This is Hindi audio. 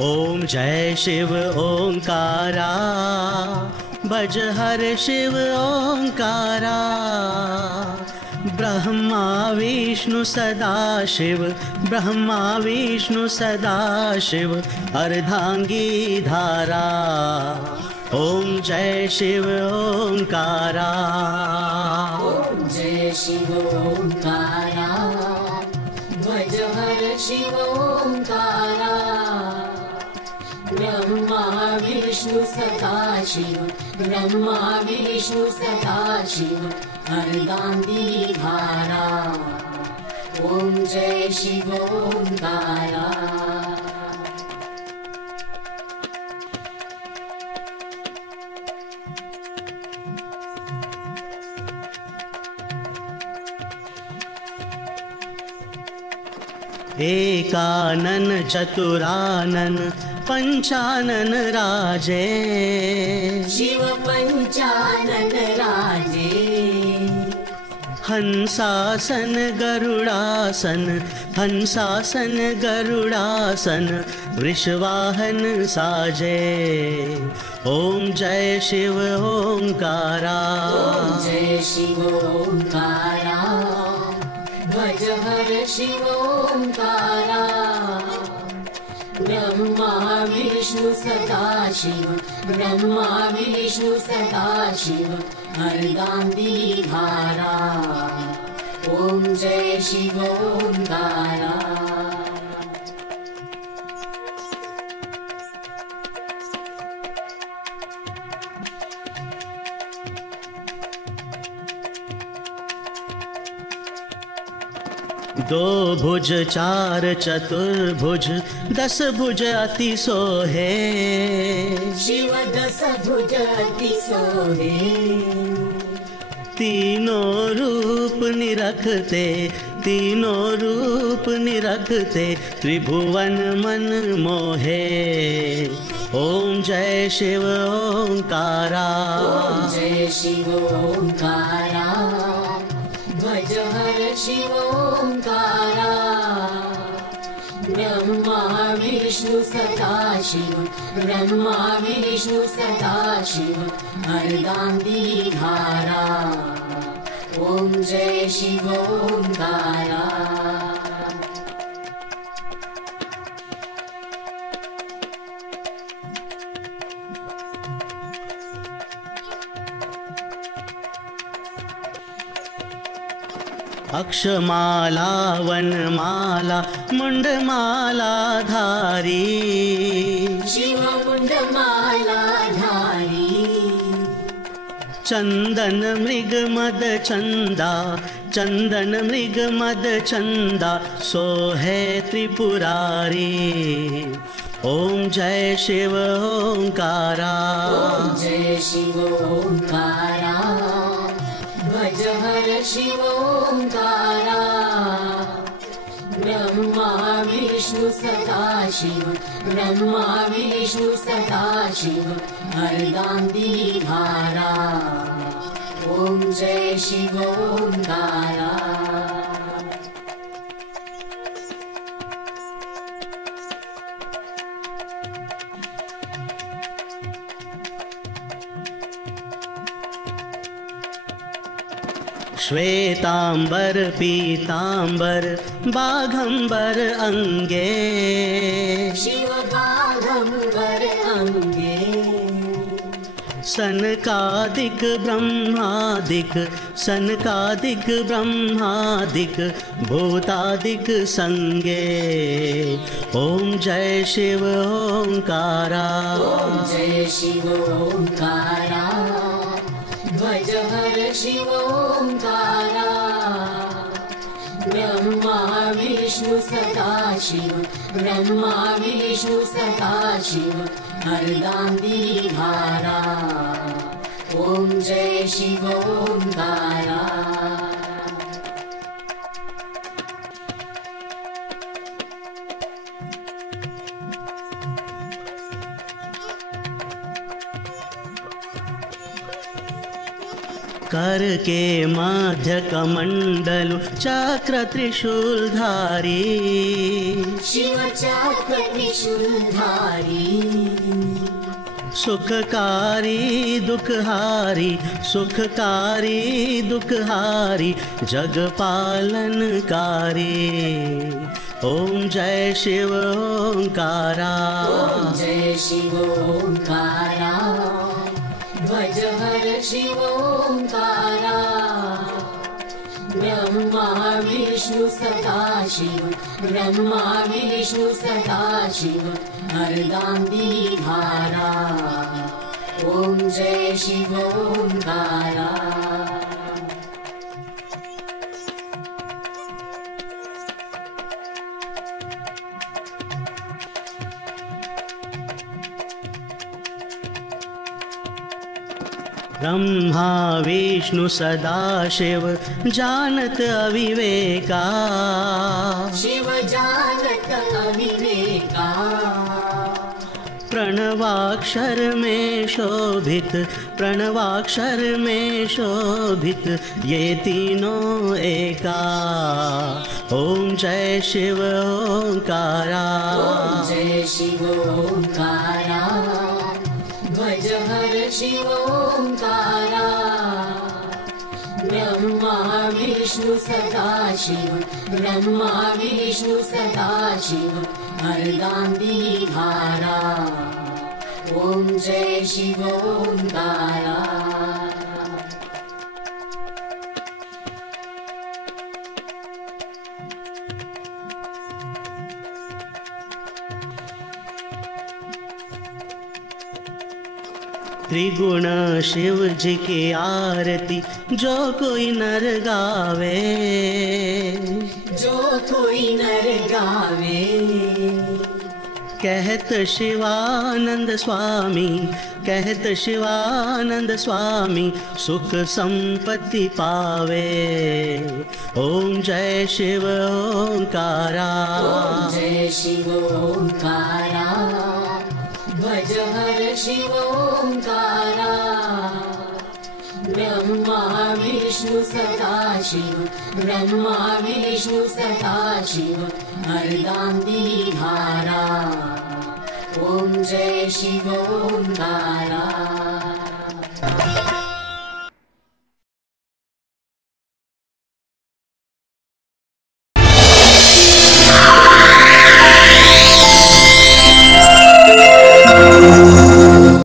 ओम जय शिव ओंकारा, भज हर शिव ओंकारा। ब्रह्मा विष्णु सदा शिव, ब्रह्मा विष्णु सदा शिव, अर्धांगी धारा। ओम जय शिव ओंकारा। ओम जय शिव ओंकारा, भज हर शिव ओंकारा। ब्रह्मा विष्णु सदा शिव, ब्रह्मा विष्णु सदा शिव, अर्धांगी धारा। ओम जय शिव ओंकारा। एकानन चतुरानन पंचानन राजे, शिव पंचानन राजे। हंसासन गरुड़ासन, हंसासन गरुड़ासन, वृषवाहन साजे। ओम जय शिव ओंकारा। ओम जय शिव ओंकारा, भज हर शिव ओंकारा। ब्रह्मा विष्णु सदा शिव, ब्रह्मा विष्णु सदा शिव, अर्धांगी धारा। ओम जय शिव ओंकारा। दो भुज चार चतुर्भुज, दस भुज अति सोहे। शिव दस भुज अति सोहे। तीनों रूप निरखते, तीनों रूप निरखते, त्रिभुवन मन मोहे। ओम जय शिव ओंकारा। ओम जय शिव ओंकारा, भज हर शिव ओंकारा। ब्रह्मा विष्णु सदा शिव, ब्रह्मा विष्णु सदा शिव, अर्धांगी धारा। ओम जय शिव ओंकारा। अक्षमाला वनमाला मुंडमाला धारी, शिव मुंडमाला धारी। चंदन मृग मद चंदा, चंदन मृग मद चंदा, सोहे त्रिपुरारी। ओम जय शिव ओंकारा। ओम जय शिव ओंकारा, भज हर शिव ओंकारा। ब्रह्मा विष्णु सदा शिव, ब्रह्मा विष्णु सदा शिव, अर्धांगी धारा। ओम जय शिव ओंकारा। श्वेतांबर पीतांबर बाघंबर अंगे, शिव बाघंबर अंगे। सनकादिक ब्रह्मादिक, सनकादिक ब्रह्मादिक, भूतादिक संगे। ओम जय शिव ओंकारा। ओम जय शिव ओंकारा, भज हर शिव ओंकारा। ब्रह्मा विष्णु सदा शिव, ब्रह्मा विष्णु सदा शिव, अर्धांगी धारा। ओम जय शिव ओंकारा। कर के मध्य कमंडलु चक्र त्रिशूलधारी शिव चक्र त्रिशूलधारी सुखकारी दुखहारी सुखकारी दुखहारी जगपालनकारी ओम जय शिव ओंकारा ओम जय शिव ओंकारा ध्वज हर शिव ओंकारा ब्रह्मा विष्णु सदाशिव ब्रह्मा विष्णु सदाशिव अर्धांगिनी धारा ओम जय शिव ओंकारा ब्रह्मा विष्णु सदाशिव जानत अविवेका शिव जानत अविवेका प्रणवाक्षर में शोभित प्रणवाक्षर में शोभित ये तीनों एका ओम जय शिव ओंकारा ओम जय शिव ओंकारा ध्वज हर शिव ओंकारा ब्रह्मा विष्णु सदाशिव ब्रह्मा विष्णु सदाशिव अर्धांगिनी धारा ओम जय शिव ओंकारा त्रिगुण शिव जी की आरती जो कोई नर गावे जो कोई नर गावे कहत शिवानंद स्वामी कहत शिवानंद स्वामी सुख संपत्ति पावे ओम जय शिव ओंकारा ओम जय शिव ओंकारा ध्वज हर शिव ओंकारा ब्रह्मा विष्णु सदाशिव ब्रह्मा विष्णु सदाशिव अर्धांगिनी धारा ओम जय शिव ओंकारा